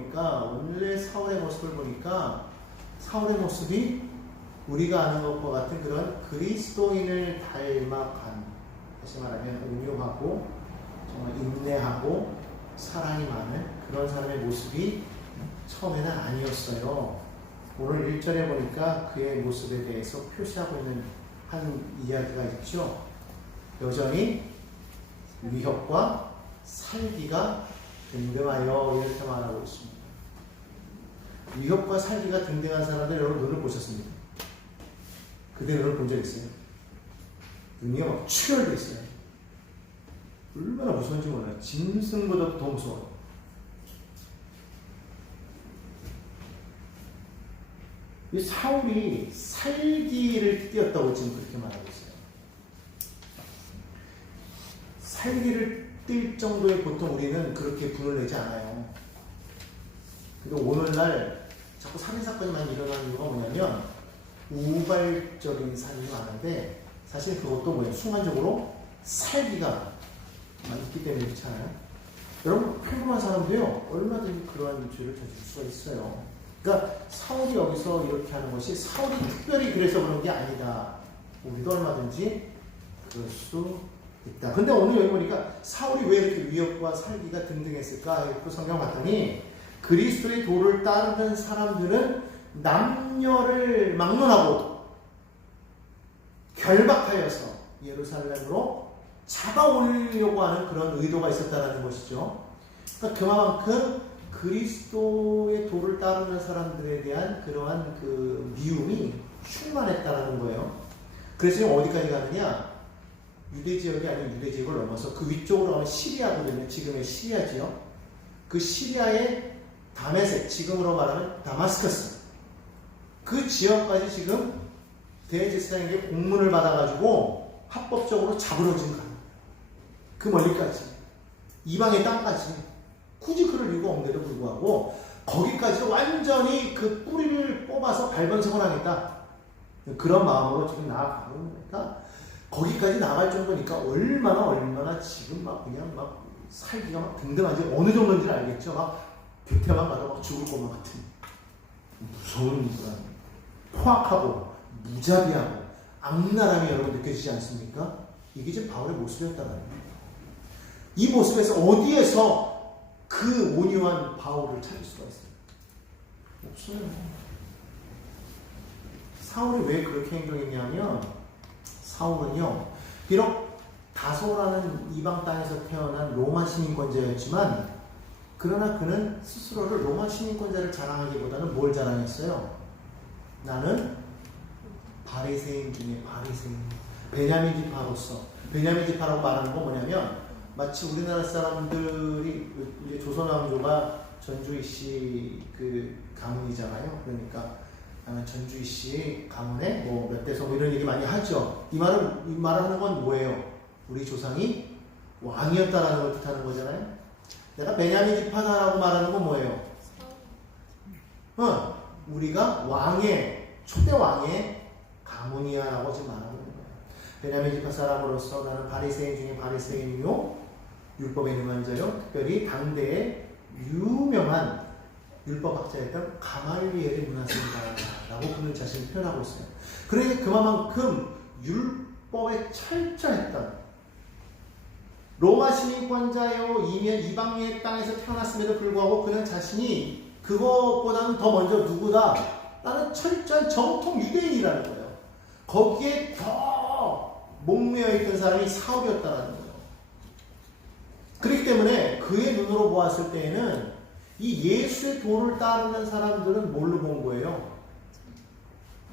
보니까, 원래 사울의 모습을 보니까 사울의 모습이 우리가 아는 것과 같은 그런 그리스도인을 닮아간, 다시 말하면 온유하고 정말 인내하고 사랑이 많은 그런 사람의 모습이 처음에는 아니었어요. 오늘 1절에 보니까 그의 모습에 대해서 표시하고 있는 한 이야기가 있죠. 여전히 위협과 살기가 등등하여 이렇게 말하고 있습니다. 위협과 살기가 등등한 사람들 여러분 눈을 보셨습니까? 그대 눈을 본 적 있어요? 눈이 막 출혈돼 있어요. 얼마나 무서운지 몰라요. 짐승보다 더 무서워요. 이 사울이 살기를 띄었다고 지금 그렇게 말하고 있어요. 살기를 뛸 정도의 보통 우리는 그렇게 분을 내지 않아요. 근데 오늘날 자꾸 살인사건이 많이 일어나는 이유가 뭐냐면 우발적인 살인이 많은데 사실 그것도 뭐예요? 순간적으로 살기가 많이 있기 때문에 그렇잖아요. 여러분 평범한 사람도요 얼마든지 그러한 죄를 저질 수가 있어요. 그러니까 사울이 여기서 이렇게 하는 것이 사울이 특별히 그래서 그런 게 아니다. 우리도 얼마든지 그럴 수 있다. 근데 오늘 여기 보니까 사울이 왜 이렇게 위협과 살기가 등등했을까? 그 성경 봤더니 그리스도의 도를 따르는 사람들은 남녀를 막론하고 결박하여서 예루살렘으로 잡아오려고 하는 그런 의도가 있었다는 것이죠. 그러니까 그만큼 그리스도의 도를 따르는 사람들에 대한 그러한 그 미움이 충만했다는 거예요. 그래서 어디까지 가느냐? 유대 지역이 아닌 유대 지역을 넘어서 그 위쪽으로 가면 시리아거든요. 지금의 시리아지요. 그 시리아의 다메섹, 지금으로 말하면 다마스커스. 그 지역까지 지금 대제사장에게 공문을 받아가지고 합법적으로 잡으러 진 거예요. 그 멀리까지. 이방의 땅까지. 굳이 그럴 이유가 없는데도 불구하고 거기까지 완전히 그 뿌리를 뽑아서 발번성을 하겠다. 그런 마음으로 지금 나아가고 있는 거니까 거기까지 나갈 정도니까 얼마나 지금 막 그냥 막 살기가 막 등등한지 어느 정도인지 알겠죠. 막 곁에만 가도 막 죽을 것만 같은 무서운 그런 포악하고 무자비하고 악랄함이 여러분 느껴지지 않습니까? 이게 지금 바울의 모습이었다는 거예요. 이 모습에서 어디에서 그 온유한 바울을 찾을 수가 있어요? 없어요. 사울이 왜 그렇게 행동했냐면 사울은요 비록 다소라는 이방 땅에서 태어난 로마 시민권자였지만 그러나 그는 스스로를 로마 시민권자를 자랑하기보다는 뭘 자랑했어요? 나는 바리새인 중에 바리새인, 베냐민 지파로서. 베냐민 지파라고 말하는 건 뭐냐면 마치 우리나라 사람들이 조선 왕조가 전주희 씨 그 가문이잖아요. 그러니까 전주희 씨 가문에 뭐 몇 대서 뭐 이런 얘기 많이 하죠. 이 말을 하는 건 뭐예요? 우리 조상이 왕이었다라는 걸 뜻하는 거잖아요. 내가 베냐민 지파다라고 말하는 건 뭐예요? 우리가 초대 왕의 가문이야라고 지금 말하고 있는 거예요. 베냐민 지파 사람으로서 나는 바리새인 중에 바리새인이요 율법에 능한 자요 특별히 당대의 유명한 율법학자였던 가말리엘의 문화생이다라고 그는 자신을 표현하고 있어요. 그러니까 그만큼 율법에 철저했던 로마 시민권자요 이방의 땅에서 태어났음에도 불구하고 그는 자신이 그것보다는 더 먼저 누구다? 나는 철저한 정통 유대인이라는 거예요. 거기에 더 목매어 있던 사람이 사울이었다라는 거예요. 그렇기 때문에 그의 눈으로 보았을 때에는 이 예수의 도를 따르는 사람들은 뭘로 본 거예요?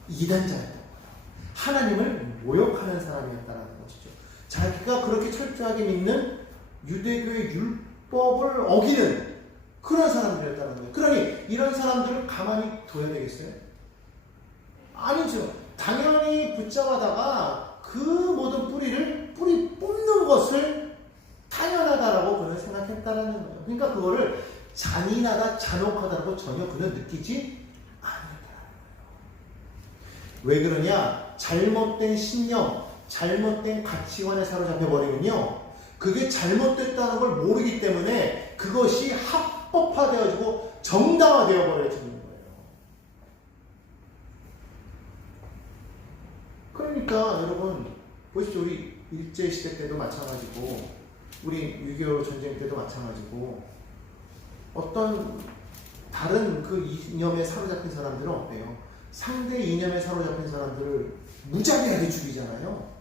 이단자였던 거예요. 하나님을 모욕하는 사람이었다는 것이죠. 자기가 그렇게 철저하게 믿는 유대교의 율법을 어기는 그런 사람들이었다는 거예요. 그러니 이런 사람들을 가만히 둬야 되겠어요? 아니죠. 당연히 붙잡아다가 그 모든 뿌리 뽑는 것을 당연하다라고 그는 생각했다라는 거예요. 그러니까 그거를 잔인하다, 잔혹하다라고 전혀 그는 느끼지 않았다라는 거예요. 왜 그러냐? 잘못된 신념, 잘못된 가치관에 사로잡혀 버리면요, 그게 잘못됐다는 걸 모르기 때문에 그것이 합법화되어지고 정당화되어 버려지는 거예요. 그러니까 여러분 보십시오. 우리 일제시대 때도 마찬가지고 우리 6.25 전쟁 때도 마찬가지고 어떤 다른 그 이념에 사로잡힌 사람들은 어때요? 상대 이념에 사로잡힌 사람들을 무자비하게 죽이잖아요.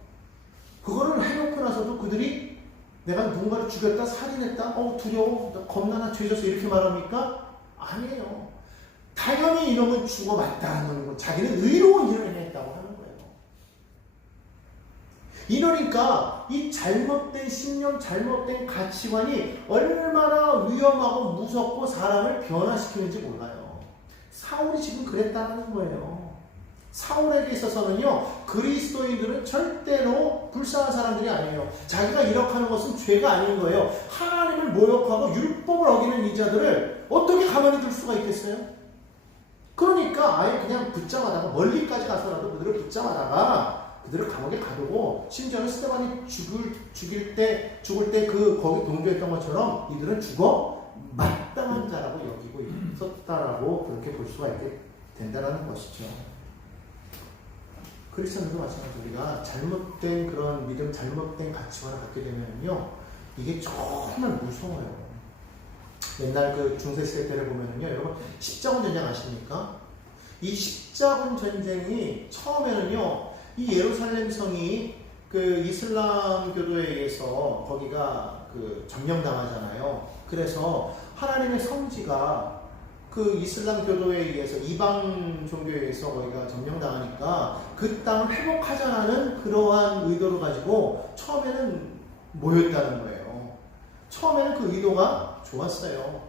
그거를 해놓고 나서도 그들이 내가 누군가를 죽였다, 살인했다, 두려워, 겁나나 죄졌어 이렇게 말합니까? 아니에요. 당연히 이놈은 죽어 맞다는 건 자기는 의로운 일을 해냈다고 하는 거예요. 이러니까 이 잘못된 신념, 잘못된 가치관이 얼마나 위험하고 무섭고 사람을 변화시키는지 몰라요. 사울이 지금 그랬다는 거예요. 사울에게 있어서는요, 그리스도인들은 절대로 불쌍한 사람들이 아니에요. 자기가 이렇게 하는 것은 죄가 아닌 거예요. 하나님을 모욕하고 율법을 어기는 이 자들을 어떻게 가만히 둘 수가 있겠어요? 그러니까 아예 그냥 붙잡아다가 멀리까지 가서라도 그들을 붙잡아다가 그들을 감옥에 가두고, 심지어는 스데반이 죽을 때 그 거기 동조했던 것처럼 이들은 죽어 마땅한 자라고 여기고 있었다라고 그렇게 볼 수가 있게 된다라는 것이죠. 크리스천들도 마찬가지로 우리가 잘못된 그런 믿음, 잘못된 가치관을 갖게 되면요, 이게 정말 무서워요. 옛날 그 중세시대 때를 보면은요, 여러분 십자군 전쟁 아십니까? 이 십자군 전쟁이 처음에는요, 이 예루살렘 성이 그 이슬람 교도에 의해서 거기가 그 점령당하잖아요. 그래서 하나님의 성지가 그 이슬람 교도에 의해서, 이방 종교에 의해서 거기가 점령당하니까 그 땅을 회복하자는 그러한 의도를 가지고 처음에는 모였다는 거예요. 처음에는 그 의도가 좋았어요.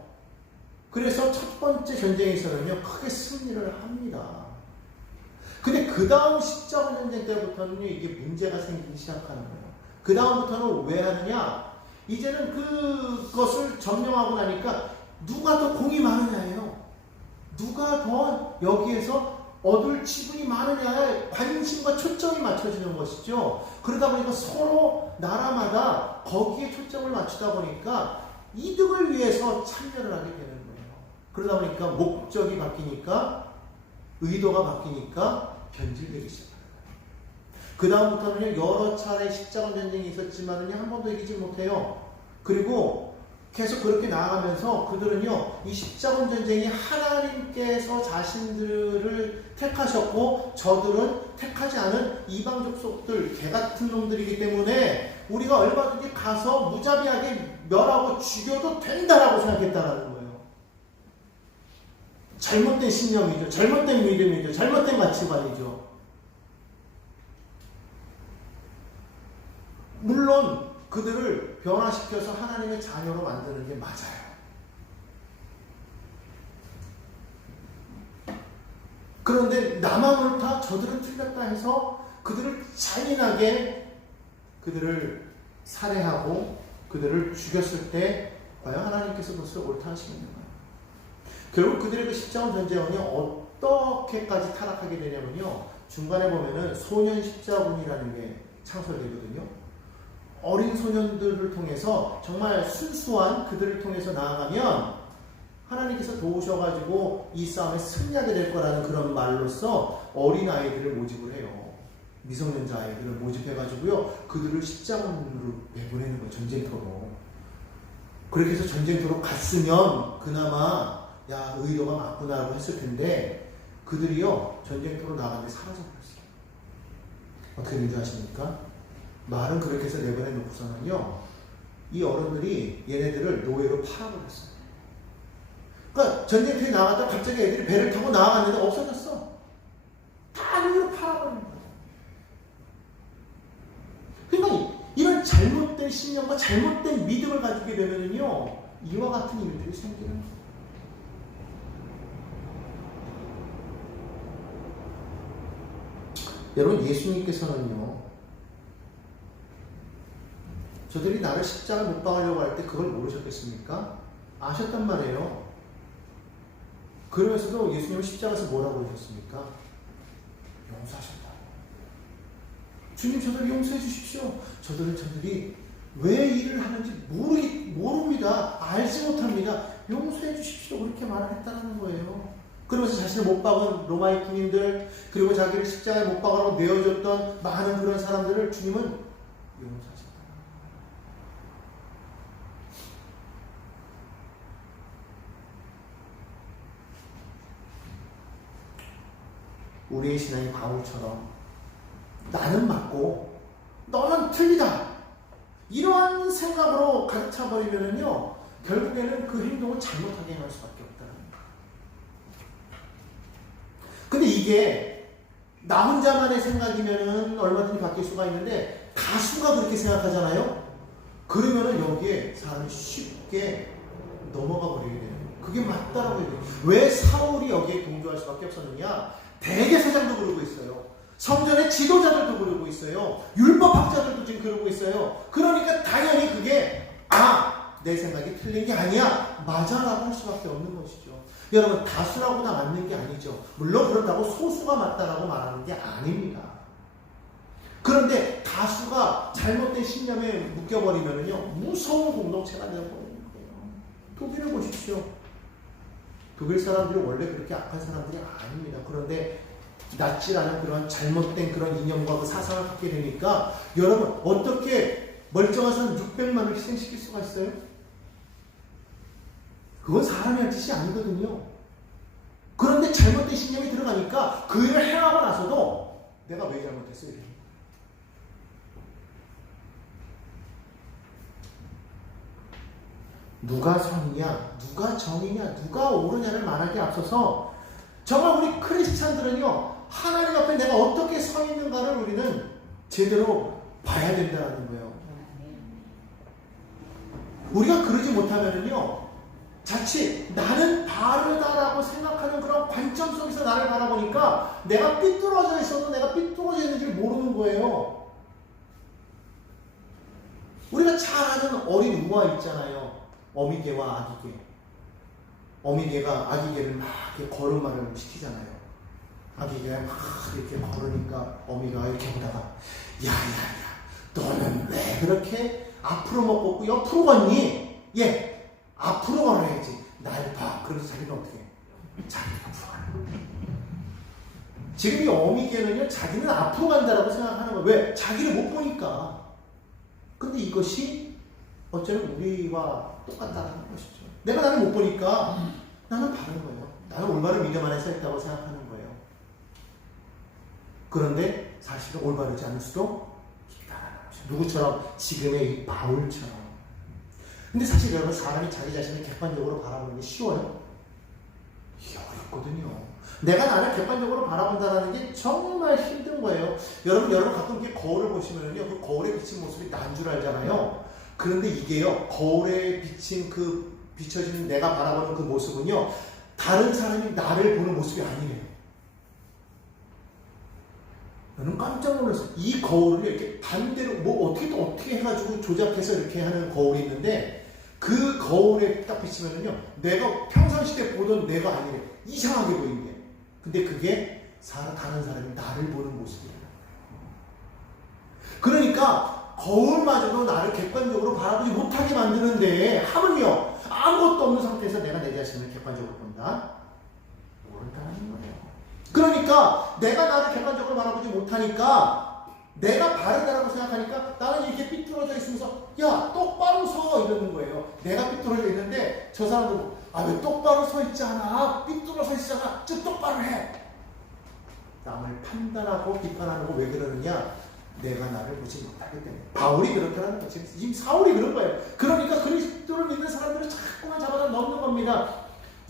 그래서 첫 번째 전쟁에서는요, 크게 승리를 합니다. 근데 그 다음 십자군 전쟁 때부터는 이게 문제가 생기기 시작하는 거예요. 그 다음부터는 왜 하느냐? 이제는 그것을 점령하고 나니까 누가 더 공이 많으냐예요. 누가 더 여기에서 얻을 지분이 많으냐에 관심과 초점이 맞춰지는 것이죠. 그러다 보니까 서로 나라마다 거기에 초점을 맞추다 보니까 이득을 위해서 참여를 하게 되는 거예요. 그러다 보니까 목적이 바뀌니까, 의도가 바뀌니까 변질되기 시작합니다. 그 다음부터는 여러 차례 십자군 전쟁이 있었지만 한 번도 이기지 못해요. 그리고 계속 그렇게 나아가면서 그들은요, 이 십자군 전쟁이 하나님께서 자신들을 택하셨고 저들은 택하지 않은 이방 족속들, 개 같은 놈들이기 때문에 우리가 얼마든지 가서 무자비하게 멸하고 죽여도 된다라고 생각했다라는 거예요. 잘못된 신념이죠. 잘못된 믿음이죠. 잘못된 가치관이죠. 물론 그들을 변화시켜서 하나님의 자녀로 만드는 게 맞아요. 그런데 나만 옳다, 저들은 틀렸다 해서 그들을 잔인하게 그들을 살해하고 그들을 죽였을 때 과연 하나님께서 그것을 옳다 하시겠는가? 결국 그들의 그 십자군 전쟁은요, 어떻게까지 타락하게 되냐면요, 중간에 보면은 소년 십자군이라는 게 창설되거든요. 어린 소년들을 통해서 정말 순수한 그들을 통해서 나아가면 하나님께서 도우셔가지고 이 싸움에 승리하게 될 거라는 그런 말로써 어린 아이들을 모집을 해요. 미성년자 아이들을 모집해가지고요, 그들을 십자군으로 내보내는 거예요. 전쟁터로. 그렇게 해서 전쟁터로 갔으면 그나마 야, 의도가 맞구나라고 했을 텐데 그들이요, 전쟁터로 나가는데 사라져버렸어요. 어떻게 된지 아십니까? 말은 그렇게 해서 내보내 놓고서는요, 이 어른들이 얘네들을 노예로 팔아버렸어요. 그러니까 전쟁터에 나갔다 갑자기 애들이 배를 타고 나아갔는데 없어졌어. 다 노예로 팔아버린 거예요. 그러니까 이런 잘못된 신념과 잘못된 믿음을 가지게 되면은요, 이와 같은 일들이 생기는 거예요. 여러분, 예수님께서는요, 저들이 나를 십자가에 못 박으려고 할 때 그걸 모르셨겠습니까? 아셨단 말이에요. 그러면서도 예수님은 십자가에서 뭐라고 하셨습니까? 용서하셨다. 주님, 저들을 용서해 주십시오. 저들이 왜 일을 하는지 모릅니다. 알지 못합니다. 용서해 주십시오. 그렇게 말을 했다는 거예요. 그러면서 자신을 못 박은 로마의 군인들, 그리고 자기를 십자가에 못 박으라고 내어줬던 많은 그런 사람들을 주님은 용서하셨다. 우리의 신앙이 바울처럼 나는 맞고 너는 틀리다, 이러한 생각으로 가득 차버리면은요, 결국에는 그 행동을 잘못하게 행할 수밖에 없다는 거예요. 근데 이게 나 혼자만의 생각이면은 얼마든지 바뀔 수가 있는데, 다수가 그렇게 생각하잖아요? 그러면은 여기에 사람이 쉽게 넘어가 버리게 되는 거예요. 그게 맞다라고 해요. 왜 사울이 여기에 동조할 수밖에 없었느냐? 대제사장도 그러고 있어요. 성전의 지도자들도 그러고 있어요. 율법학자들도 지금 그러고 있어요. 그러니까 당연히 그게 내 생각이 틀린 게 아니야, 맞아라고 할 수밖에 없는 것이죠. 여러분, 다수라고 다 맞는 게 아니죠. 물론 그렇다고 소수가 맞다라고 말하는 게 아닙니다. 그런데 다수가 잘못된 신념에 묶여버리면요, 무서운 공동체가 되어버리는 거예요. 독일을 보십시오. 독일 사람들이 원래 그렇게 악한 사람들이 아닙니다. 그런데 낫지라는 그런 잘못된 그런 이념과 그 사상을 갖게 되니까, 여러분, 어떻게 멀쩡한 사람 600만을 희생시킬 수가 있어요? 그건 사람이 할 짓이 아니거든요. 그런데 잘못된 신념이 들어가니까 그 일을 행하고 나서도 내가 왜 잘못했어요? 누가 선이냐, 누가 정이냐, 누가 옳으냐를 말하기에 앞서서 정말 우리 크리스찬들은요, 하나님 앞에 내가 어떻게 서 있는가를 우리는 제대로 봐야 된다는 거예요. 우리가 그러지 못하면은요, 자칫 나는 바르다라고 생각하는 그런 관점 속에서 나를 바라보니까 내가 삐뚤어져 있어도 내가 삐뚤어져 있는 줄 모르는 거예요. 우리가 잘 아는 어린 우화 있잖아요. 어미개와 아기개. 어미개가 아기개를 막 이렇게 걸음마를 시키잖아요. 아기개가 막 이렇게 걸으니까 어미가 이렇게 보다가, 야야야, 너는 왜 그렇게 앞으로 못 걷고 옆으로 걷니? 예, 앞으로 걸어야지. 날 봐. 그래서 자기는 어떻게 해? 자기는 앞으로 가는. 지금 이 어미개는요, 자기는 앞으로 간다라고 생각하는 거예요. 왜? 자기를 못 보니까. 근데 이것이 어쩌면 우리와 똑같다는 것이죠. 내가 나를 못 보니까 나는 바른 거예요. 나는 올바른 믿음 안에 서 있다고 생각하는 거예요. 그런데 사실은 올바르지 않을 수도 있다는 것이죠. 누구처럼? 지금의 이 바울처럼. 근데 사실 여러분, 사람이 자기 자신을 객관적으로 바라보는 게 쉬워요? 이게 어렵거든요. 내가 나를 객관적으로 바라본다는 게 정말 힘든 거예요. 여러분 가끔 이렇게 거울을 보시면요, 그 거울에 비친 모습이 난 줄 알잖아요. 그런데 이게요, 거울에 비친 비춰지는 내가 바라보는 그 모습은요, 다른 사람이 나를 보는 모습이 아니에요. 저는 깜짝 놀랐어요. 이 거울을 이렇게 반대로 어떻게 해가지고 조작해서 이렇게 하는 거울이 있는데, 그 거울에 딱 비치면은요, 내가 평상시에 보던 내가 아니래. 이상하게 보이는 게. 근데 그게 다른 사람이 나를 보는 모습이에요. 그러니까 거울마저도 나를 객관적으로 바라보지 못하게 만드는데, 하물며 아무것도 없는 상태에서 내가 내 자신을 객관적으로 본다? 모른다는 거예요. 그러니까 내가 나를 객관적으로 바라보지 못하니까, 내가 바르다라고 생각하니까 나는 이렇게 삐뚤어져 있으면서, 야, 똑바로 서! 이러는 거예요. 내가 삐뚤어져 있는데 저 사람도, 왜 똑바로 서 있지 않아? 삐뚤어 서 있잖아. 좀 똑바로 해! 남을 판단하고 비판하는 거 왜 그러느냐? 내가 나를 보지 못하기 때문에. 바울이 그렇다는 거죠. 지금 사울이 그런 거예요. 그러니까 그리스도를 믿는 사람들은 자꾸만 잡아다 넣는 겁니다.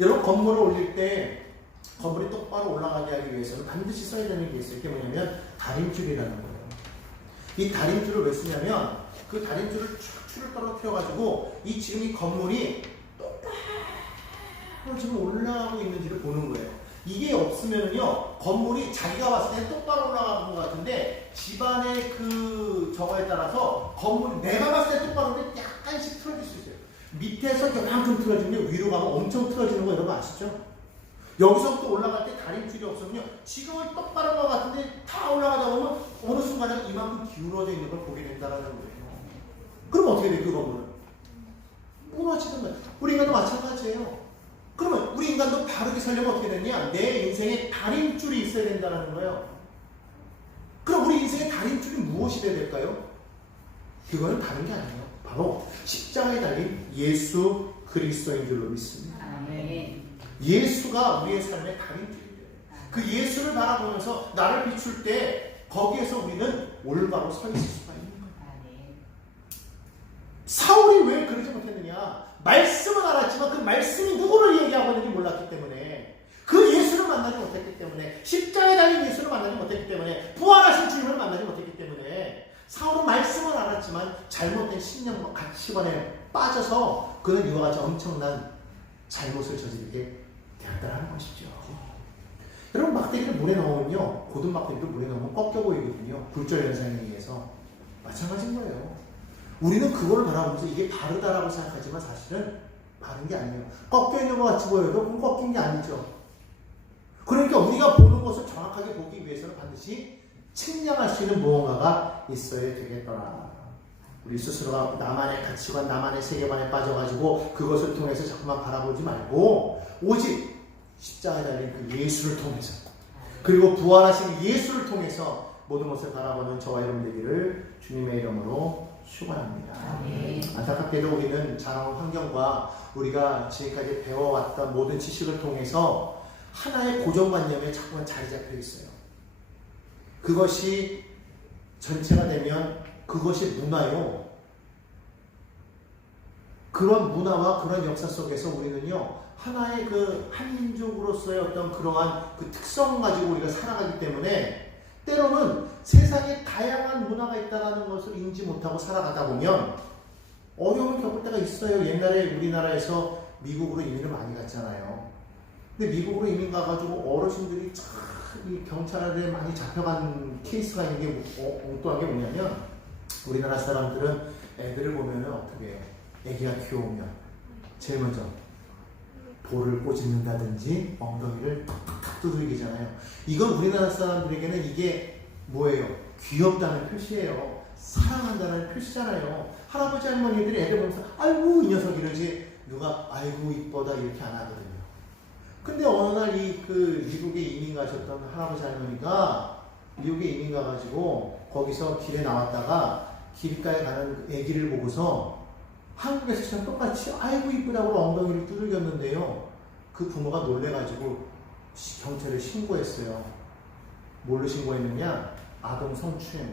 여러분, 건물을 올릴 때 건물이 똑바로 올라가게 하기 위해서는 반드시 써야 되는 게 있어요. 그게 뭐냐면 다림줄이라는 거예요. 이 다림줄을 왜 쓰냐면, 그 다림줄을 쭉 줄을 떨어뜨려가지고 지금 이 건물이 똑바로 지금 올라가고 있는지를 보는 거예요. 이게 없으면은요, 건물이 자기가 봤을 때 똑바로 올라가는 것 같은데, 집안의 그 저거에 따라서 건물이 내가 봤을 때 똑바로인데 약간씩 틀어질 수 있어요. 밑에서 이만큼 틀어지면 위로 가면 엄청 틀어지는 거 여러분 아시죠? 여기서부터 올라갈 때 다림줄이 없으면요, 지금은 똑바른 것 같은데 다 올라가다 보면 어느 순간에 이만큼 기울어져 있는 걸 보게 된다는 거예요. 그럼 어떻게 돼요, 그 건물은? 무너지는 거예요. 우리 인간도 마찬가지예요. 그러면 우리 인간도 바르게 살려면 어떻게 되냐? 내 인생에 달인줄이 있어야 된다는 거예요. 그럼 우리 인생의 달인줄이 무엇이 돼야 될까요? 그거는 다른 게 아니에요. 바로 십자가에 달린 예수 그리스도인 줄로 믿습니다. 예수가 우리의 삶의 달인줄이에요. 그 예수를 바라보면서 나를 비출 때 거기에서 우리는 올바로 서 있을 수가 있는 거예요. 사울이 왜 그러지 못했느냐? 말씀은 알았지만 그 말씀이 누구를 얘기하고 있는지 몰랐기 때문에, 그 예수를 만나지 못했기 때문에, 십자가에 달린 예수를 만나지 못했기 때문에, 부활하신 주님을 만나지 못했기 때문에, 사울은 말씀은 알았지만 잘못된 신념과 가치관에 빠져서 그는 이와 같이 엄청난 잘못을 저지르게 되었다는 것이죠. 여러분, 막대기를 물에 넣으면요, 고든 막대기를 물에 넣으면 꺾여 보이거든요. 굴절 현상에 의해서. 마찬가지인 거예요. 우리는 그걸 바라보면서 이게 바르다라고 생각하지만 사실은 바른 게 아니에요. 꺾여 있는 것 같이 보여도 그건 꺾인 게 아니죠. 그러니까 우리가 보는 것을 정확하게 보기 위해서는 반드시 측량할 수 있는 무언가가 있어야 되겠더라. 우리 스스로가 나만의 가치관, 나만의 세계관에 빠져가지고 그것을 통해서 자꾸만 바라보지 말고 오직 십자가에 달린 그 예수를 통해서, 그리고 부활하신 예수를 통해서 모든 것을 바라보는 저와 여러분 되기를 주님의 이름으로 축원합니다. 안타깝게도 우리는 자라온 환경과 우리가 지금까지 배워왔던 모든 지식을 통해서 하나의 고정관념에 자꾸만 자리 잡혀 있어요. 그것이 전체가 되면 그것이 문화요. 그런 문화와 그런 역사 속에서 우리는요, 하나의 그 한민족으로서의 어떤 그러한 그 특성 가지고 우리가 살아가기 때문에 때로는 세상에 다양한 문화가 있다는 것을 인지 못하고 살아가다 보면 어려움을 겪을 때가 있어요. 옛날에 우리나라에서 미국으로 이민을 많이 갔잖아요. 근데 미국으로 이민 가가지고 어르신들이 참 이 경찰에 많이 잡혀간 케이스가 있는 게 엉뚱한 게 뭐냐면, 우리나라 사람들은 애들을 보면은 어떻게 해요? 애기가 귀여우면 제일 먼저 볼을 꼬집는다든지 엉덩이를 탁탁탁 두들기잖아요. 이건 우리나라 사람들에게는 이게 뭐예요? 귀엽다는 표시예요. 사랑한다는 표시잖아요. 할아버지 할머니들이 애들 보면서 아이고 이 녀석 이러지, 누가 아이고 이뻐다 이렇게 안 하거든요. 근데 어느 날 미국에 이민 가셨던 할아버지 할머니가 미국에 이민 가가지고 거기서 길에 나왔다가 길가에 가는 애기를 보고서 한국에서 똑같이 아이고 이쁘다고 엉덩이를 두들겼는데요. 그 부모가 놀래가지고 경찰에 신고했어요. 뭘로 신고했느냐? 아동 성추행.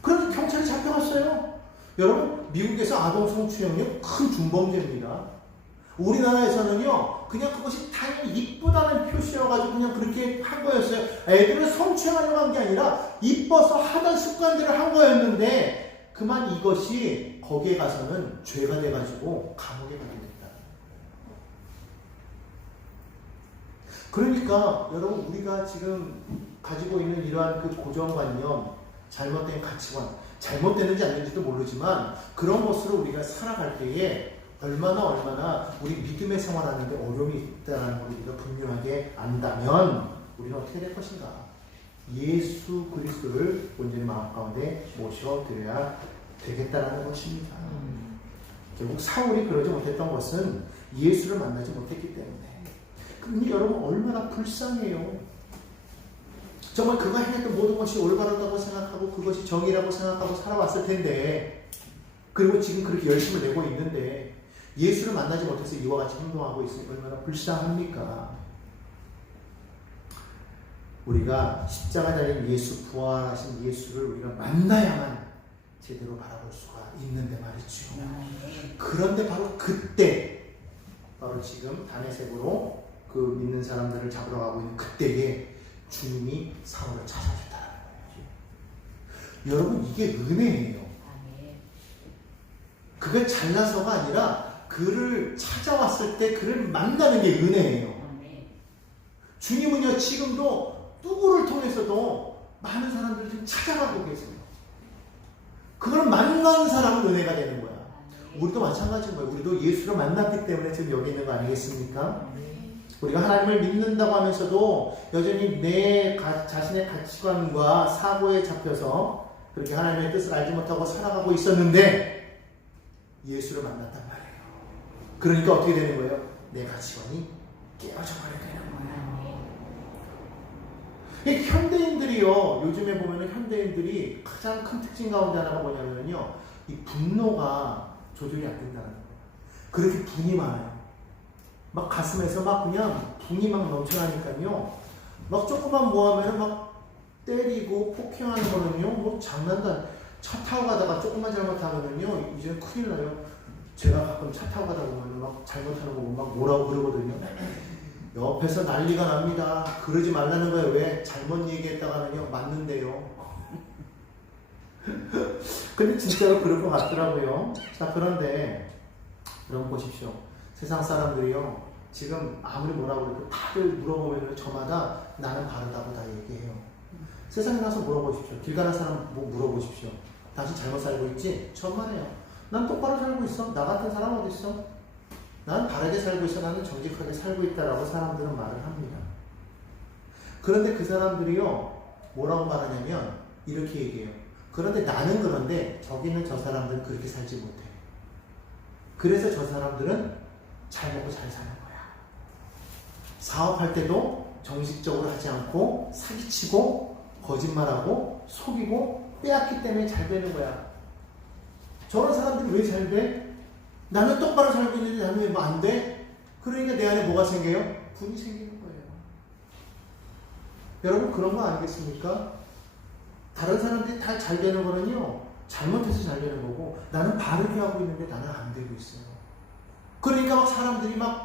그래서 경찰이 잡혀갔어요. 여러분, 미국에서 아동 성추행은 큰 중범죄입니다. 우리나라에서는요, 그냥 그것이 당연히 이쁘다는 표시여가지고 그냥 그렇게 한 거였어요. 애들을 성추행하려고 한 게 아니라 이뻐서 하던 습관들을 한 거였는데, 그만 이것이 거기에 가서는 죄가 돼가지고 감옥에 가게 됐다. 그러니까 여러분, 우리가 지금 가지고 있는 이러한 그 고정관념, 잘못된 가치관, 잘못되는지 아닌지도 모르지만 그런 것으로 우리가 살아갈 때에 얼마나 우리 믿음의 생활하는데 어려움이 있다는 걸 우리가 분명하게 안다면 우리는 어떻게 될 것인가? 예수 그리스도를 온전히 마음 가운데 모셔드려야 되겠다라는 것입니다. 결국 사울이 그러지 못했던 것은 예수를 만나지 못했기 때문에. 그런데 여러분, 얼마나 불쌍해요. 정말 그가 행했던 모든 것이 올바르다고 생각하고 그것이 정의라고 생각하고 살아왔을 텐데, 그리고 지금 그렇게 열심을 내고 있는데 예수를 만나지 못해서 이와 같이 행동하고 있으니 얼마나 불쌍합니까? 우리가 십자가 달린 예수, 부활하신 예수를 우리가 만나야만 제대로 바라볼 수가 있는데 말이죠. 그런데 바로 그때, 바로 지금 다메섹으로 그 믿는 사람들을 잡으러 가고 있는 그때에 주님이 사울을 찾아주셨다는 거예요. 여러분, 이게 은혜예요. 그게 잘나서가 아니라 그를 찾아왔을 때 그를 만나는 게 은혜예요. 주님은요, 지금도 누구를 통해서도 많은 사람들을 좀 찾아가고 계세요. 그걸 만난 사람은 은혜가 되는 거야. 우리도 마찬가지인 거예요. 우리도 예수를 만났기 때문에 지금 여기 있는 거 아니겠습니까? 우리가 하나님을 믿는다고 하면서도 여전히 내 자신의 가치관과 사고에 잡혀서 그렇게 하나님의 뜻을 알지 못하고 살아가고 있었는데, 예수를 만났단 말이에요. 그러니까 어떻게 되는 거예요? 내 가치관이 깨어져 버려야 되는 거예요. 현대인들이요, 요즘에 보면은 현대인들이 가장 큰 특징 가운데 하나가 뭐냐면요, 이 분노가 조절이 안 된다는 거예요. 그렇게 분이 많아요. 막 가슴에서 막 그냥 분이 막 넘쳐나니까요, 막 조금만 뭐 하면은 막 때리고 폭행하는 거는요, 뭐 장난도 아니에요. 차 타고 가다가 조금만 잘못하면은요, 이제는 큰일 나요. 제가 가끔 차 타고 가다 보면 막 잘못하는 거 보면 막 뭐라고 그러거든요. 옆에서 난리가 납니다. 그러지 말라는 거예요. 왜? 잘못 얘기했다가는요, 맞는데요. 근데 진짜로 그럴 것 같더라고요. 자, 그런데 여러분 보십시오. 세상 사람들이요, 지금 아무리 뭐라고 그래도 다들 물어보면 저마다 나는 바르다고 다 얘기해요. 세상에 나서 물어보십시오. 길 가는 사람 뭐 물어보십시오. 당신 잘못 살고 있지? 천만에요. 난 똑바로 살고 있어. 나 같은 사람 어디 있어? 나는 바르게 살고 있어. 나는 정직하게 살고 있다라고 사람들은 말을 합니다. 그런데 그 사람들이요, 뭐라고 말하냐면 이렇게 얘기해요. 그런데 나는 그런데 저기 있는 저 사람들은 그렇게 살지 못해. 그래서 저 사람들은 잘 먹고 잘 사는 거야. 사업할 때도 정식적으로 하지 않고 사기치고 거짓말하고 속이고 빼앗기 때문에 잘 되는 거야. 저런 사람들이 왜 잘 돼? 나는 똑바로 살고 있는데 나는 왜 뭐 안 돼? 그러니까 내 안에 뭐가 생겨요? 분이 생기는 거예요. 여러분 그런 거 아니겠습니까? 다른 사람들이 다 잘 되는 거는요, 잘못해서 잘 되는 거고, 나는 바르게 하고 있는데 나는 안 되고 있어요. 그러니까 막 사람들이 막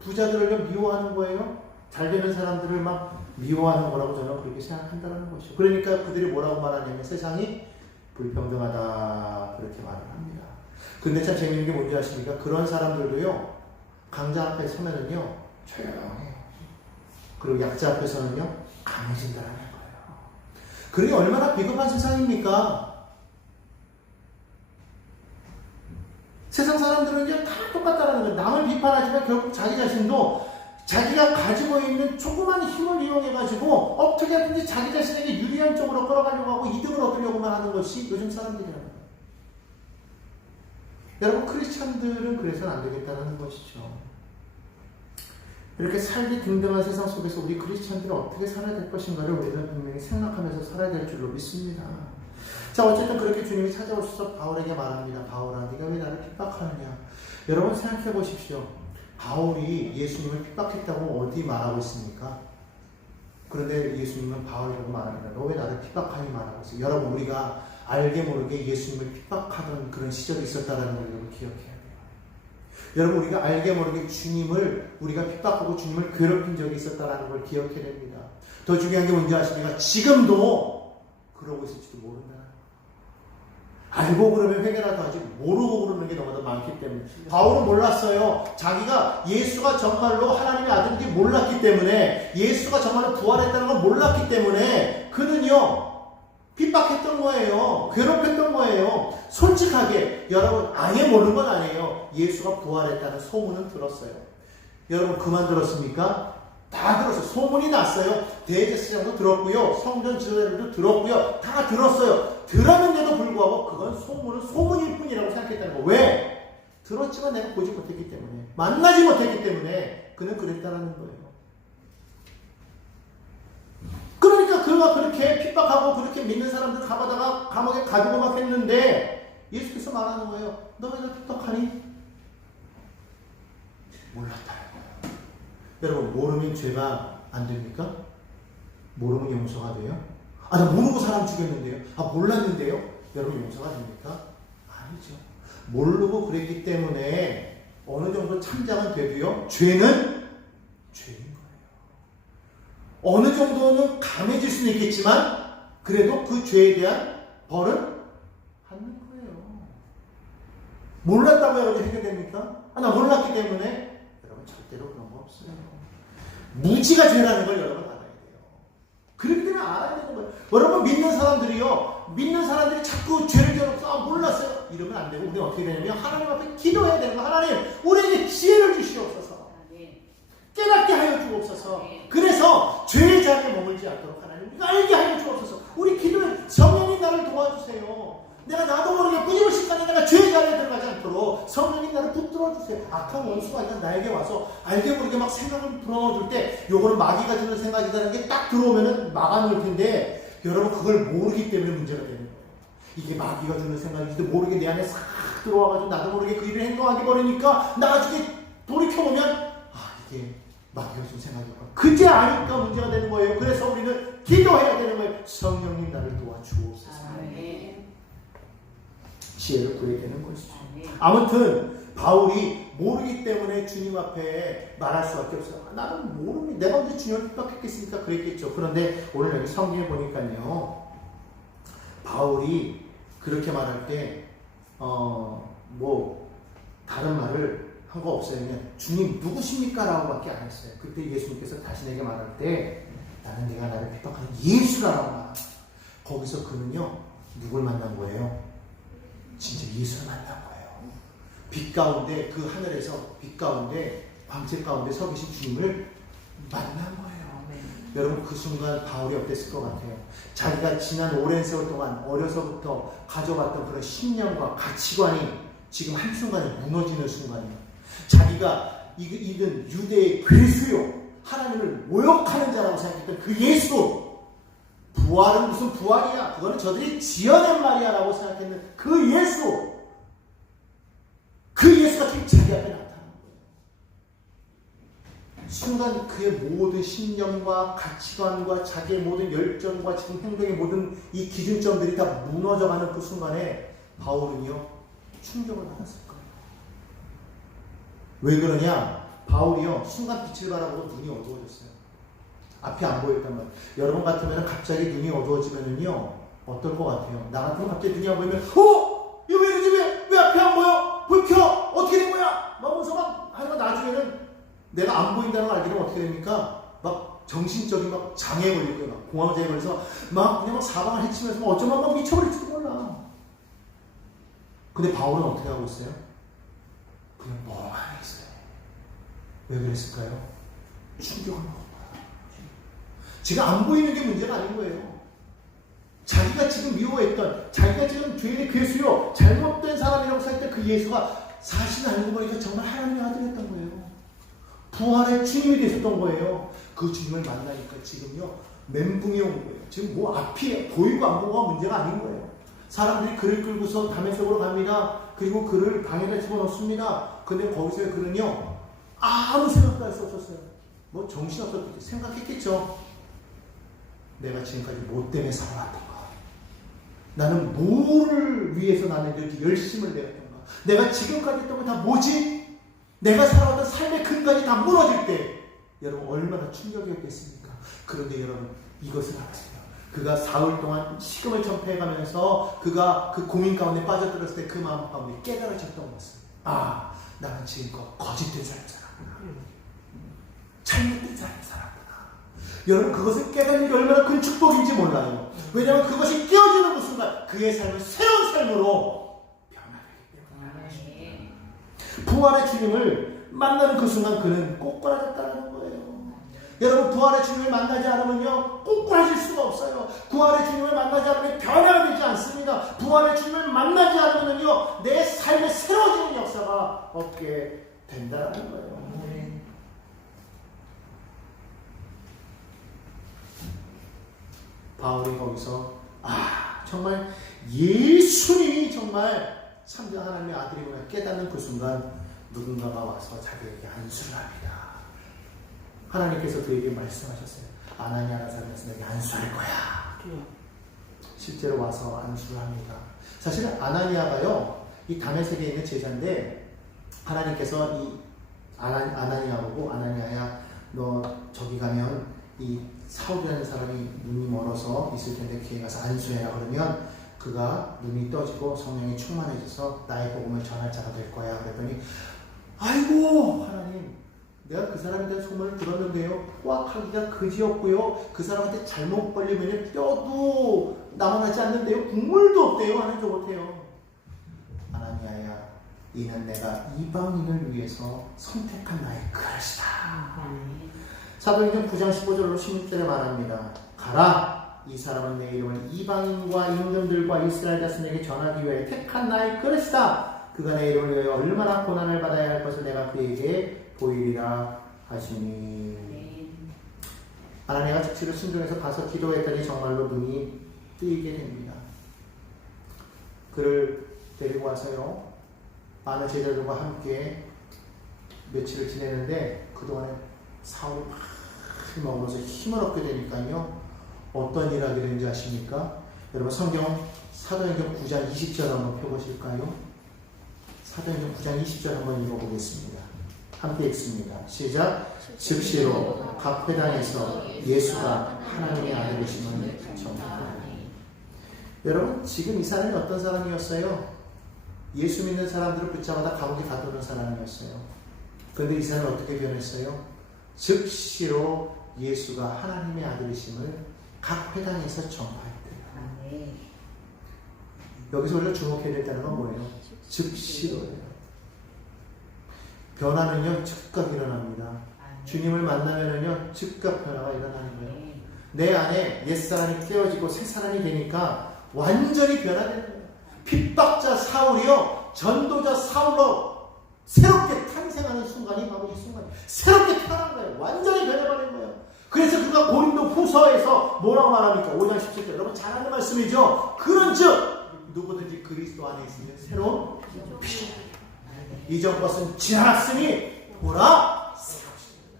부자들을 미워하는 거예요. 잘 되는 사람들을 막 미워하는 거라고 저는 그렇게 생각한다는 것이죠. 그러니까 그들이 뭐라고 말하냐면 세상이 불평등하다 그렇게 말을 합니다. 근데 참 재밌는 게 뭔지 아십니까? 그런 사람들도요, 강자 앞에 서면은요 조용해요. 그리고 약자 앞에서는요 강해진다는 거예요. 그게 얼마나 비겁한 세상입니까? 세상 사람들은요 다 똑같다는 거예요. 남을 비판하지만 결국 자기 자신도 자기가 가지고 있는 조그만 힘을 이용해가지고 어떻게 하든지 자기 자신에게 유리한 쪽으로 끌어가려고 하고 이득을 얻으려고만 하는 것이 요즘 사람들이라는 거예요. 여러분 크리스찬들은 그래서는 안 되겠다는 것이죠. 이렇게 살기 등등한 세상 속에서 우리 크리스찬들은 어떻게 살아야 될 것인가를 우리는 분명히 생각하면서 살아야 될 줄로 믿습니다. 자, 어쨌든 그렇게 주님이 찾아오셔서 바울에게 말합니다. 바울아, 네가 왜 나를 핍박하느냐? 여러분 생각해 보십시오. 바울이 예수님을 핍박했다고 어디 말하고 있습니까? 그런데 예수님은 바울을 보고 말합니다. 너 왜 나를 핍박하니 말하고 있어? 여러분 우리가 알게 모르게 예수님을 핍박하던 그런 시절이 있었다는 걸 여러분 기억해야 돼요. 여러분 우리가 알게 모르게 주님을 우리가 핍박하고 주님을 괴롭힌 적이 있었다는 걸 기억해야 됩니다. 더 중요한 게 뭔지 아십니까? 지금도 그러고 있을지도 모른다는 거예요. 알고 그러면 회개라도 하지 모르고 그러는 게 너무나 많기 때문에. 바울은 몰랐어요. 자기가 예수가 정말로 하나님의 아들인지 몰랐기 때문에, 예수가 정말로 부활했다는 걸 몰랐기 때문에 그는요 핍박했던 거예요. 괴롭혔던 거예요. 솔직하게 여러분 아예 모르는 건 아니에요. 예수가 부활했다는 소문은 들었어요. 여러분 그만 들었습니까? 다 들었어요. 소문이 났어요. 대제사장도 들었고요. 성전 지도자들도 들었고요. 다 들었어요. 들었는데도 불구하고 그건 소문은 소문일 뿐이라고 생각했다는 거. 왜? 들었지만 내가 보지 못했기 때문에, 만나지 못했기 때문에 그는 그랬다는 거예요. 그러니까 그가 그렇게 핍박하고 그렇게 믿는 사람들 가다가 감옥에 가두고 막 했는데 예수께서 말하는 거예요. 너 왜 나 핍박하니? 몰랐다. 여러분 모르면 죄가 안 됩니까? 모르면 용서가 돼요? 아, 나 모르고 사람 죽였는데요? 아, 몰랐는데요? 여러분 용서가 됩니까? 아니죠. 모르고 그랬기 때문에 어느 정도 참작은 돼도요, 죄는 죄인 거예요. 어느 정도는 강해질 수는 있겠지만 그래도 그 죄에 대한 벌은 받는 거예요. 몰랐다고 여러분 해결됩니까? 아, 나 몰랐기 때문에. 여러분 절대로 그런 거 없어요. 무지가 죄라는 걸 여러분 알아야 돼요. 그렇기 때문에 알아야 되는 거예요. 여러분 믿는 사람들이 자꾸 죄를 지어서 아, 몰랐어요 이러면 안 되고, 우리는 어떻게 되냐면 하나님 앞에 기도해야 되는 거예요. 하나님 우리에게 지혜를 주시옵소서. 깨닫게 하여 주옵소서. 그래서 죄의 자리에 머물지 않도록 하나님 우리가 알게 하여 주옵소서. 우리 기도에 성령이 나를 도와주세요. 내가 나도 모르게 꾸짖을 시간에 내가 죄의 자리에 들어가지 않도록 성령님 나를 붙들어 주세요. 악한 원수가 일단 나에게 와서 알게 모르게 막 생각을 불어넣어줄 때 요거는 마귀가 주는 생각이라는 게 딱 들어오면은 막아놓을 텐데 여러분 그걸 모르기 때문에 문제가 되는 거예요. 이게 마귀가 주는 생각인지도 모르게 내 안에 싹 들어와가지고 나도 모르게 그 일을 행동하게 버리니까 나중에 돌이켜보면 이게 마귀가 주는 생각이구나. 그제 아니까 문제가 되는 거예요. 그래서 우리는 기도해야 되는 거예요. 성령님 나를 도와주옵소서. 지혜를 구해야 되는 것이죠. 아무튼 바울이 모르기 때문에 주님 앞에 말할 수밖에 없어요. 나는 모르니 내가 언제 주님을 핍박했겠습니까? 그랬겠죠. 그런데 오늘 여기 성경에 보니까요, 바울이 그렇게 말할 때 다른 말을 한 거 없어요. 그냥 주님 누구십니까? 라고 밖에 안 했어요. 그때 예수님께서 자신에게 말할 때 나는 네가 나를 핍박하는 예수라고 말. 거기서 그는요 누굴 만난 거예요? 진짜 예수를 만난 거예요. 빛 가운데, 그 하늘에서 빛 가운데, 광채 가운데 서 계신 주님을 만난 거예요. 여러분 그 순간 바울이 어땠을 것 같아요? 자기가 지난 오랜 세월 동안 어려서부터 가져왔던 그런 신념과 가치관이 지금 한순간에 무너지는 순간이에요. 자기가 이든 유대의 괴수요, 하나님을 모욕하는 자라고 생각했던 그 예수, 부활은 무슨 부활이야, 그거는 저들이 지어낸 말이야 라고 생각했는 그 예수가 지금 자기 앞에 나타나는 거예요. 순간 그의 모든 신념과 가치관과 자기의 모든 열정과 지금 행동의 모든 이 기준점들이 다 무너져가는 그 순간에 바울은요 충격을 받았을 거예요. 왜 그러냐? 바울이요 순간 빛을 바라보고 눈이 어두워졌어요. 앞이 안 보였단 말이에요. 여러분 같으면 갑자기 눈이 어두워지면은요 어떨 것 같아요? 나 같으면 갑자기 눈이 안 보이면 이거 왜 이러지? 왜 앞이 안 보여? 불 켜! 어떻게 된 거야? 막면서 막 하지만 나중에는 내가 안 보인다는 걸 알게 되면 어떻게 됩니까? 막 정신적인 막 장애에 걸릴 거예요. 막 공황장애에 걸려서 막 그냥 막 사방을 헤치면서 어쩌면 막 미쳐버릴지도 몰라. 근데 바울은 어떻게 하고 있어요? 그냥 멍하니 있어요. 왜 그랬을까요? 충격을 먹은 거야. 지금 안 보이는 게 문제가 아닌 거예요. 자기가 지금 미워했던, 자기가 지금 죄인의 괴수요, 잘못된 사람이라고 생각했던 그 예수가 사실 알고 보니까 정말 하나님의 아들이었던 거예요. 부활의 주님이 되셨던 거예요. 그 주님을 만나니까 지금요 멘붕이 온 거예요. 지금 뭐 앞이 보이고 안 보고가 문제가 아닌 거예요. 사람들이 그를 끌고서 담에 속으로 갑니다. 그리고 그를 방에다 집어넣습니다. 근데 거기서 그는요 아무 생각도 할 수 없었어요. 뭐 정신없었겠죠. 생각했겠죠. 내가 지금까지 뭐 때문에 살아왔던 거, 나는 뭐를 위해서 나는 이렇게 열심을 내었던가, 내가 지금까지 했던 거 다 뭐지? 내가 살아왔던 삶의 근간이 다 무너질 때 여러분 얼마나 충격이었겠습니까? 그런데 여러분 이것을 알았어요. 그가 사흘 동안 식음을 전폐해가면서 그가 그 고민 가운데 빠져들었을 때 그 마음 가운데 깨달아졌던 것을, 나는 지금껏 거짓된 삶을 살았구나, 잘못된 삶을 살았구나. 여러분 그것을 깨닫는 게 얼마나 큰 축복인지 몰라요. 왜냐하면 그것이 깨어지는 그 순간 그의 삶은 새로운 삶으로 변화되기 때문에. 부활의 주님을 만나는 그 순간 그는 꼬꾸라졌다는 거예요. 여러분 부활의 주님을 만나지 않으면요 꼬꾸라질 수가 없어요. 부활의 주님을 만나지 않으면 변화가 되지 않습니다. 부활의 주님을 만나지 않으면요 내 삶에 새로워지는 역사가 없게 된다는 거예요. 바울이 거기서 정말 예수님이 정말 참된 하나님의 아들이구나 깨닫는 그 순간 누군가가 와서 자기에게 안수를 합니다. 하나님께서 그에게 말씀하셨어요. 아나니아라는 사람에서 내게 안수할 거야. 실제로 와서 안수를 합니다. 사실은 아나니아가요 이 다메섹에 있는 제자인데 하나님께서 이 아나니아 보고 아나니아야 너 저기 가면 이 사울이라는 사람이 눈이 멀어서 있을 텐데 기회 가서 안수해라. 그러면 그가 눈이 떠지고 성령이 충만해져서 나의 복음을 전할 자가 될 거야. 그랬더니 아이고 하나님, 내가 그 사람에 대한 소문을 들었는데요 포악하기가 그지없고요 그 사람한테 잘못 걸리면 뼈도 남아나지 않는데요 국물도 없대요 하는 줄 못해요. 아나니아야, 이는 내가 이방인을 위해서 선택한 나의 그릇이다. 사도행전 9장 15절로 16절에 말합니다. 가라, 이 사람은 내 이름을 이방인과 임금들과 이스라엘 자손에게 전하기 위해 택한 나의 그릇이다. 그가 내 이름을 위하여 얼마나 고난을 받아야 할 것을 내가 그에게 보이리라 하시니. 아나니아가 즉시로 순종해서 가서 기도했더니 정말로 눈이 뜨이게 됩니다. 그를 데리고 와서요, 많은 제자들과 함께 며칠을 지내는데 그동안에 사울이 막 먹으면서 힘을 얻게 되니까요, 어떤 일을 하게 되는지 아십니까? 여러분 성경 사도행전 9장 20절 한번 펴보실까요? 사도행전 9장 20절 한번 읽어보겠습니다. 함께 읽습니다. 시작. 즉시로 각 회당에서 예수가 하나님의 아들이심을 전하더라. 여러분 지금 이 사람이 어떤 사람이었어요? 예수 믿는 사람들을 붙잡아다 감옥에 가두는 사람이었어요. 그런데 이 사람이 어떻게 변했어요? 즉시로 예수가 하나님의 아들이심을 각 회당에서 전파했대요. 여기서 우리가 주목해야 된다는 건 뭐예요? 즉시로예요. 변화는요 즉각 일어납니다. 주님을 만나면은요 즉각 변화가 일어나는 거예요. 내 안에 옛사람이 깨어지고 새사람이 되니까 완전히 변화되는 거예요. 핍박자 사울이요 전도자 사울로 새롭게 탄생하는 순간이 바로 이 순간이에요. 새롭게 태어난 거예요. 완전히 변해버린 거예요. 그래서 그가 고린도 후서에서 뭐라고 말합니까? 5장 17절 여러분 잘 아는 말씀이죠. 그런즉 누구든지 그리스도 안에 있으면 새로운 피조물이다. 이전 것은 지나갔으니 보라 새롭습니다.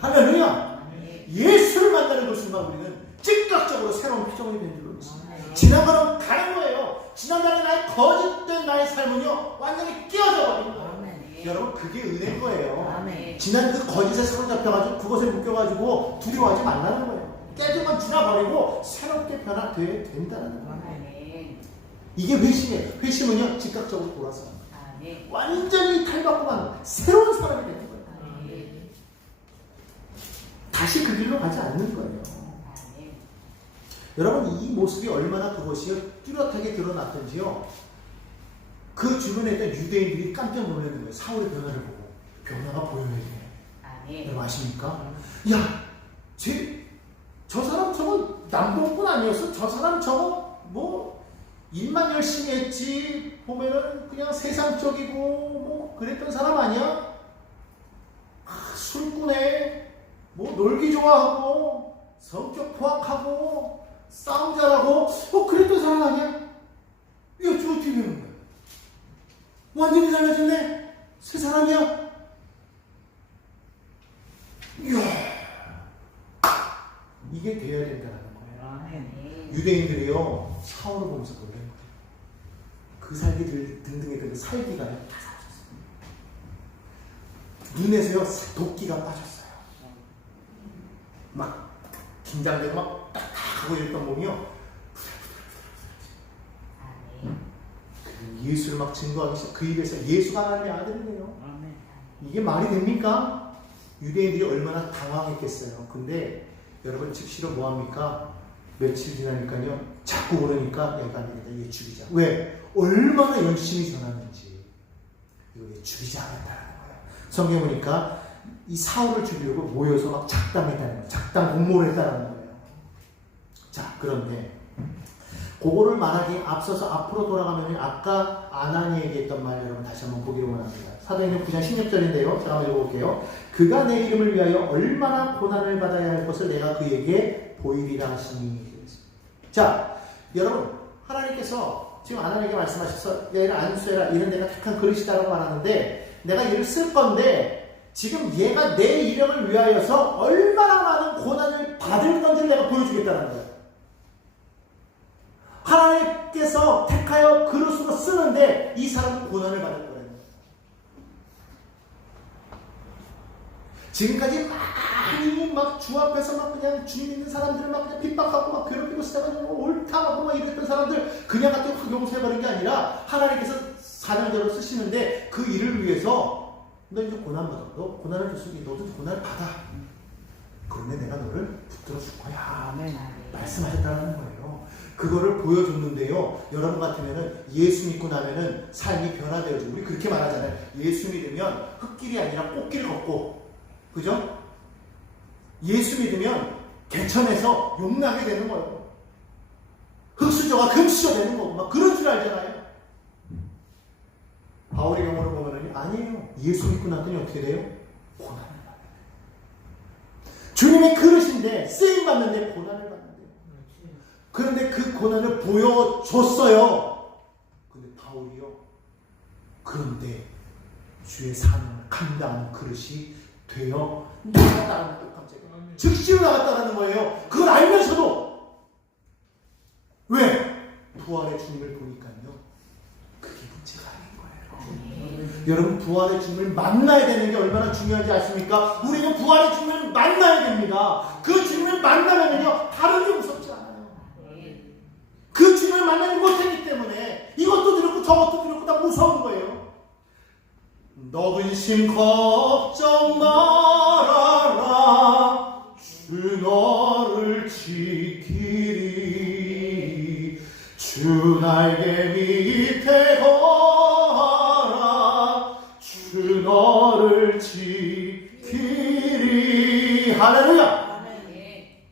할렐루야. 예수를 만나는 그 순간 우리는 즉각적으로 새로운 피조물이 된 줄로 믿습니다. 지나가는 가는 거예요. 지난날의 나의 거짓된 나의 삶은요 완전히 깨어져 버린 거예요. 여러분 그게 은혜인 거예요. 지난 그 거짓에 사로잡혀가지고 그것에 묶여가지고 두려워하지 말라는 거예요. 깨진 건 지나버리고 새롭게 변화돼야 된다는 거예요. 이게 회심이에요. 회심은요 즉각적으로 돌아서 완전히 탈바꿈한 새로운 사람이 되는 거예요. 다시 그 길로 가지 않는 거예요. 여러분 이 모습이 얼마나 그것이 뚜렷하게 드러났던지요. 그 주변에 있던 유대인들이 깜짝 놀라는 거예요. 사울의 변화를 보고. 변화가 보여야 돼. 여러분 아십니까? 야, 저 사람 저거 남동꾼 아니었어? 저 사람 저거 뭐 일만 열심히 했지 보면은 그냥 세상적이고 뭐 그랬던 사람 아니야? 술꾼에 뭐 놀기 좋아하고 성격 포악하고 싸움 잘하고 그랬던 사람 아니야? 야, 저 어떻게 되는 거야? 완전히 달라졌네? 새 사람이야? 이야, 이게 되어야 된다는 거예요. 유대인들이요 사울을 보면서 놀란 거예요. 그 살기 등등의 그 살기가 다 사라졌어요. 눈에서요 도끼가 빠졌어요. 막 긴장되고 막 딱 하고 있던 몸이요 예수를 막 증거하기 시작. 그 입에서 예수가 하나님의 아들이네요. 이게 말이 됩니까? 유대인들이 얼마나 당황했겠어요. 근데 여러분 즉시로 뭐합니까? 며칠 지나니까요 자꾸 오르니까 얘가 아니다. 얘 죽이자. 왜? 얼마나 열심히 전하는지 이거 얘 죽이지 않았다는 거예요. 성경 보니까 이 사울을 죽이려고 모여서 막 작당했다는 거예요. 작당 공모를 했다는 거예요. 자, 그런데 그거를 말하기 앞서서 앞으로 돌아가면 아까 아나니에게 했던 말 여러분 다시 한번 보기를 원합니다. 사도행전 9장 16절인데요. 제가 한번 읽어볼게요. 그가 내 이름을 위하여 얼마나 고난을 받아야 할 것을 내가 그에게 보이리라 하시니. 자, 여러분 하나님께서 지금 아나니에게 말씀하셔서 얘를 안수해라 이런 내가 택한 그릇이다라고 말하는데 내가 얘를 쓸 건데 지금 얘가 내 이름을 위하여서 얼마나 많은 고난을 받을 건지를 내가 보여주겠다는 거예요. 하나님께서 택하여 그릇으로 쓰는데 이 사람은 고난을 받을 거예요. 지금까지 많이 막 주 앞에서 막 그냥 주님 있는 사람들을 막 그냥 핍박하고 막 괴롭히고 시작하고 옳다 하고 막 이랬던 사람들 그냥 갖다 확 용서해버린 게 아니라 하나님께서 사명대로 쓰시는데 그 일을 위해서 너 이제 고난 받아. 너 고난을 줬으니 너도 고난을 받아. 그런데 내가 너를 붙들어 줄 거야. 말씀하셨다는 거예요. 그거를 보여줬는데요. 여러분 같으면은 예수 믿고 나면은 삶이 변화되어지고 우리 그렇게 말하잖아요. 예수 믿으면 흙길이 아니라 꽃길을 걷고, 그죠? 예수 믿으면 개천에서 용나게 되는 거예요. 흙수저가 금수저 되는 거고 막 그런 줄 알잖아요. 바울의 경우를 보면 아니에요. 예수 믿고 났더니 어떻게 돼요? 고난을 받아요. 주님의 그릇인데 쓰임 받는데 고난을 받는데요. 그런데 그 고난을 보여줬어요. 근데 바울이요. 그런데 주의 사명을 감당하는 그릇이 되어 나갔다는 거예요. 갑자기 즉시로 나갔다는 거예요. 그걸 알면서도 왜? 부활의 주님을 보니까요. 그게 문제가 아닌 거예요. 여러분 부활의 주님을 만나야 되는 게 얼마나 중요한지 아십니까? 우리는 부활의 주님을 만나야 됩니다. 그 주님을 만나면요 다른 게 무섭지 않아요. 그 주님을 만나지 못했기 때문에 이것도 두렵고 저것도 두렵고 다 무서운 거예요. 너 근심 걱정 말아라 주 너를 지키리 주 날개 밑에 거하라 주 너를 지키리 할렐루야.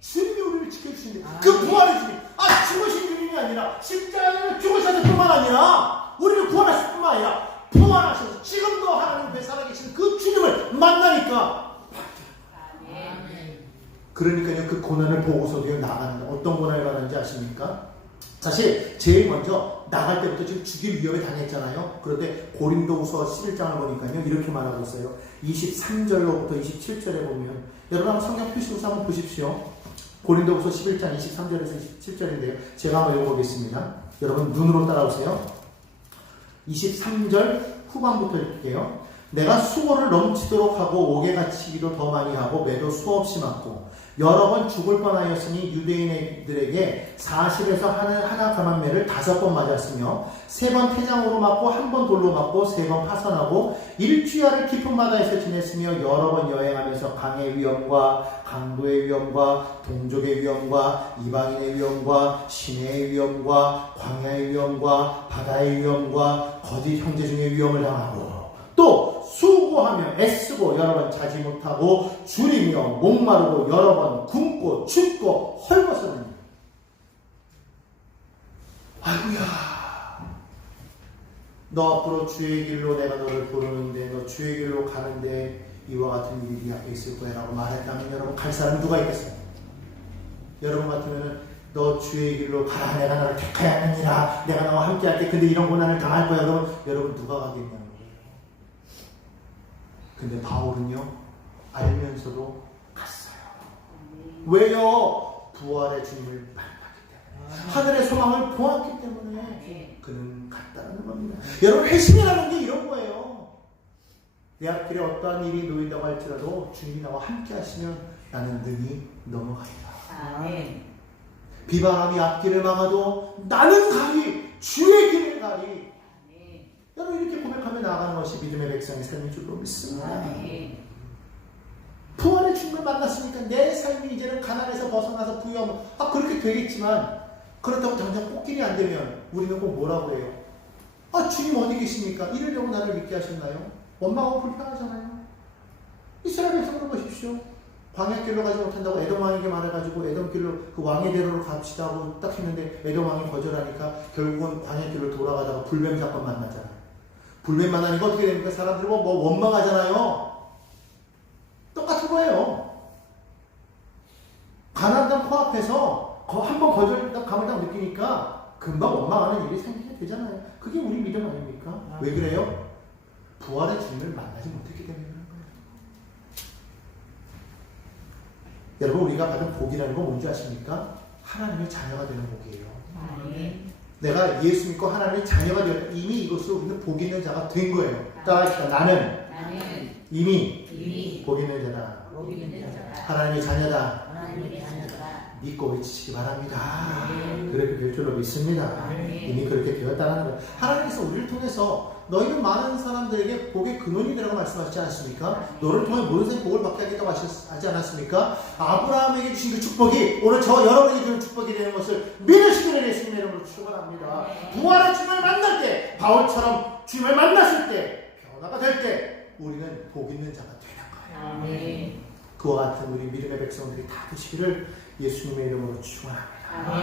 주님이 우리를 지켜주신대. 그 부활의 주님 죽으신 주님이 아니라 십자가에 죽으셨을 뿐만 아니라 우리를 구원하실 뿐만 아니라 부활하셔서 지금도 하나님 앞에 살아계신 그 주님을 만나니까 그러니까요 그 고난을 보고서도 나가는 어떤 고난을 받는지 아십니까? 사실 제일 먼저 나갈 때부터 지금 죽일 위협에 당했잖아요. 그런데 고린도후서 11장을 보니까요 이렇게 말하고 있어요. 23절로부터 27절에 보면 여러분 한번 성경 표시로서 한번 보십시오. 고린도후서 11장 23절에서 27절인데요. 제가 한번 읽어보겠습니다. 여러분 눈으로 따라오세요. 23절 후반부터 읽을게요. 내가 수고를 넘치도록 하고 옥에 갇히기도 더 많이 하고 매도 수없이 맞고 여러 번 죽을 뻔하였으니 유대인들에게 40에서 하나 감한매를 5번 맞았으며 3번 태장으로 맞고 1번 돌로 맞고 3번 파선하고 일주야를 깊은 바다에서 지냈으며 여러 번 여행하면서 강의 위험과 강도의 위험과 동족의 위험과 이방인의 위험과 시내의 위험과 광야의 위험과 바다의 위험과 거짓 형제 중의 위험을 당하고 또 수고하며 애쓰고 여러 번 자지 못하고 줄이며 목마르고 여러 번 굶고 춥고 헐벗었느니 아이고야 너 앞으로 주의 길로 내가 너를 부르는데 너 주의 길로 가는데 이와 같은 일이 네 앞에 있을 거야 라고 말했다면 여러분 갈 사람 누가 있겠어요? 여러분 같으면 너 주의 길로 가라 내가 너를 택하여 하느니라 내가 너와 함께 할게 근데 이런 고난을 당할 거야 그러면 여러분 누가 가겠냐는 거예요. 근데 바울은요 알면서도 갔어요. 왜요? 부활의 주님을 만났기 때문에 하늘의 소망을 보았기 때문에 그는 갔다는 겁니다. 여러분 회심이라는 게 이런 거예요. 내 앞길에 어떠한 일이 놓인다고 할지라도 주님이 나와 함께 하시면 나는 능히 넘어가리라. 비바람이 앞길을 막아도 나는 가리 주의 길을 가리. 여러분 이렇게 고백하며 나아가는 것이 믿음의 백성의 삶인 줄로 믿습니다. 부활의 주님을 만났으니까 내 삶이 이제는 가난에서 벗어나서 부유하면 그렇게 되겠지만 그렇다고 당장 꽃길이 안 되면 우리는 꼭 뭐라고 해요? 주님 어디 계십니까? 이러려고 나를 믿게 하셨나요? 원망하고 불편하잖아요. 이스라엘 백성을 보십시오. 광야길로 가지 못한다고 에돔 왕에게 말해가지고 에돔길로 그 왕의 대로로 갑시다 하고 딱 했는데 에돔 왕이 거절하니까 결국은 광야길로 돌아가다가 불뱀 사건 만나잖아요. 불뱀 만나니까 어떻게 됩니까? 사람들이 뭐 원망하잖아요. 똑같은 거예요. 가나안 땅 코앞에서 한번 감을 딱 느끼니까 금방 원망하는 일이 생기게 되잖아요. 그게 우리 믿음 아닙니까? 왜 그래요? 부활의 주님을 만나지 못했기 때문에 그런 거예요. 여러분 우리가 받은 복이라는 건 뭔지 아십니까? 하나님의 자녀가 되는 복이에요. 내가 예수 믿고 하나님의 자녀가 되었다. 이미 이것으로 우리는 복 있는 자가 된 거예요. 따라합시다. 나는 이미 복 있는 자다. 하나님의 자녀다. 믿고 외치시기 바랍니다. 그렇게 될 줄로 믿습니다. 이미 그렇게 되었다는 거예요. 하나님께서 우리를 통해서 너희는 많은 사람들에게 복의 근원이 되라고 말씀하시지 않았습니까? 너를 통해 모든 생이 복을 받게 하겠다고 하지 않았습니까? 아브라함에게 주신 그 축복이 오늘 저 여러분에게 주는 축복이 되는 것을 믿으시기를 예수님의 이름으로 축원합니다. 부활의 주님을 만날 때 바울처럼 주님을 만났을 때 변화가 될 때 우리는 복 있는 자가 되는 거예요. 그와 같은 우리 믿음의 백성들이 다 되시기를 예수님의 이름으로 축원합니다.